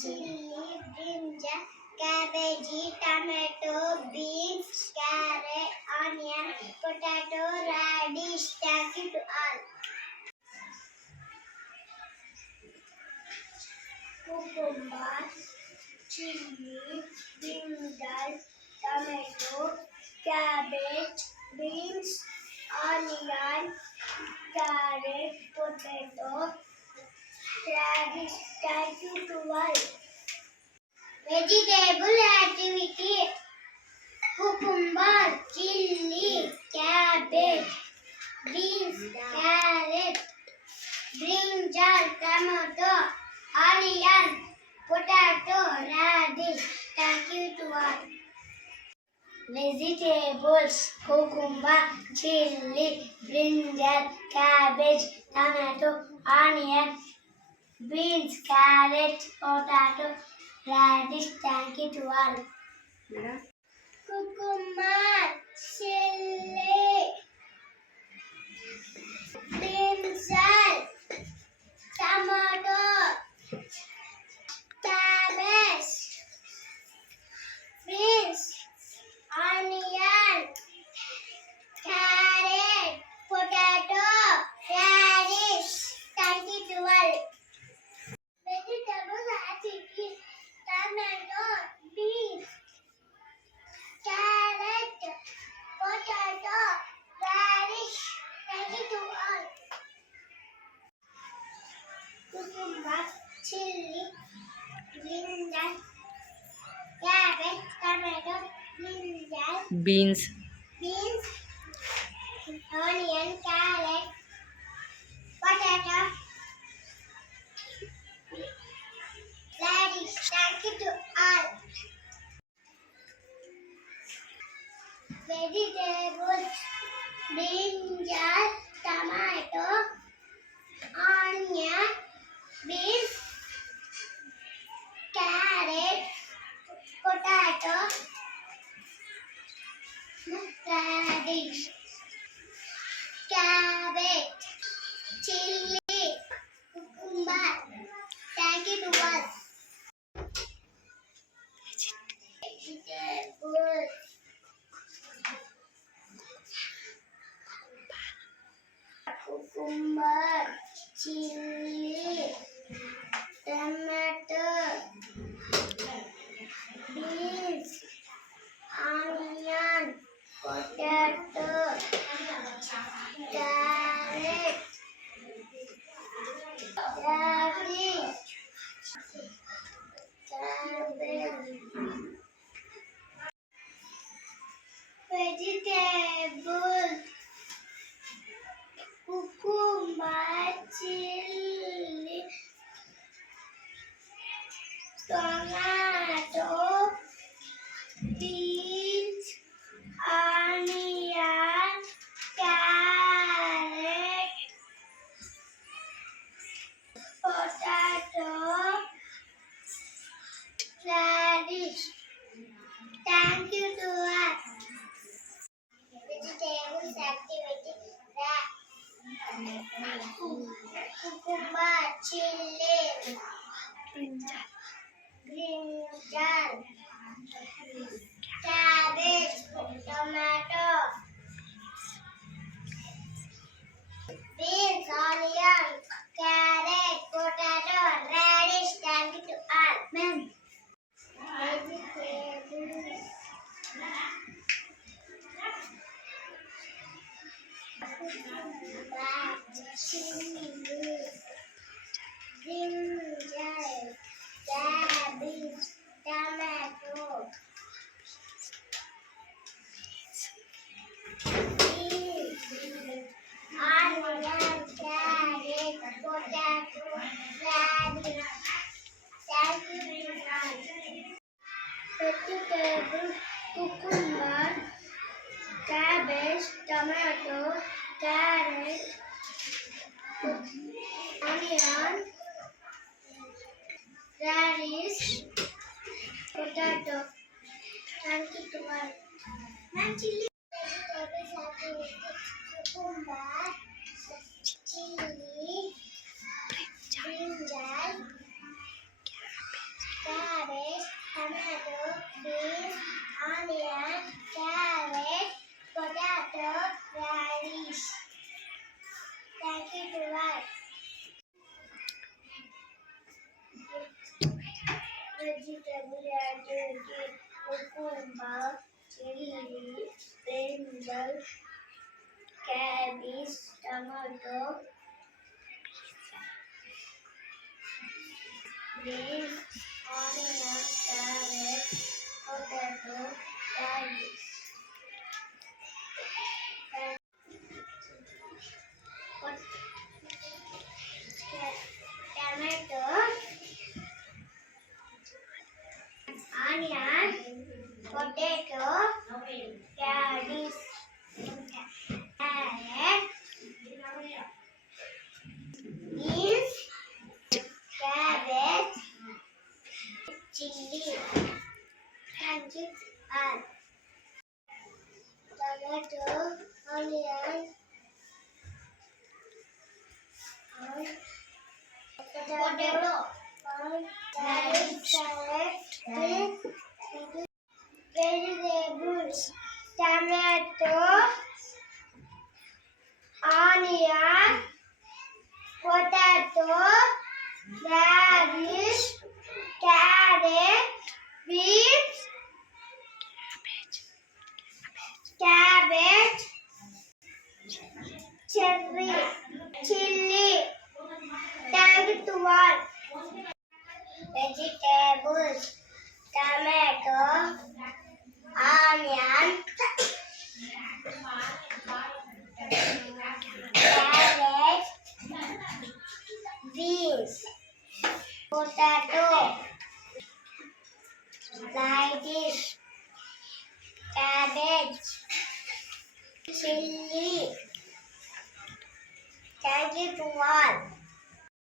chili, brinjal, cabbage, tomato, beans, carrot, onion, potato, radish. Thank you to all. Cucumber, chili, brinjal, tomato, cabbage, beans, onion, carrot, potato, radish. Thank you to all. Vegetable activity: cucumber, chili, cabbage, beans, carrot, brinjal, tomato, onion, potato, radish. Thank you to all. Vegetables: cucumber, chili, brinjal, cabbage, tomato, onion, beans, carrot, potato, radish. Thank you to all. Cucumber, chili, brinjal, tomato, cabbage, beans, onion, carrot, potato, radish. Thank you to all. Vegetable activity: tomato, beans, carrot, potato, radish. Thank you to all. Cucumber, chili, brinjal, cabbage, tomato, brinjal, beans, onion, carrot, potato, radish. Thank you to all. Vegetables: brinjal, tomato, onion, beans, carrot, potato, radish, cabbage, chili, cucumber. Thank you to all. Vegetables: cucumber, chili, tomato, beans, onion, potato, carrot, radish, cabbage. Vegetables: cucumber, chili, tomato, beans, onion, carrot, potato, radish. Thank you to us. Vegetables activity: cucumber, chili, brinjal, cabbage, tomato, beans, onion, carrot, potato, radish. Thank you to all. Ma'am. Vegetables: chili, brinjal, cabbage, tomato, beans, onion, carrot, potato, radish. Thank you very much. Vegetables: cucumber, cabbage, tomato, carrot, onion, radish, potato. Thank you to all. Chili. Vegetables activity: cucumber, chili, brinjal, vegetable and cucumber, chili, brinjal, cabbage, tomato, beans, onion, carrot, potato, radish. Tomato, onion, potato, radish, carrot, beans, cabbage, chili, and all. Tomato, onion, and potato, radish, carrot, beans, vegetables, tomato, onion, potato, radish, carrot, beans, cabbage, cherry, chili, thank you all. Vegetables, tomato, onion, carrot, beans, potato, radish, cabbage, chili. Thank you to all.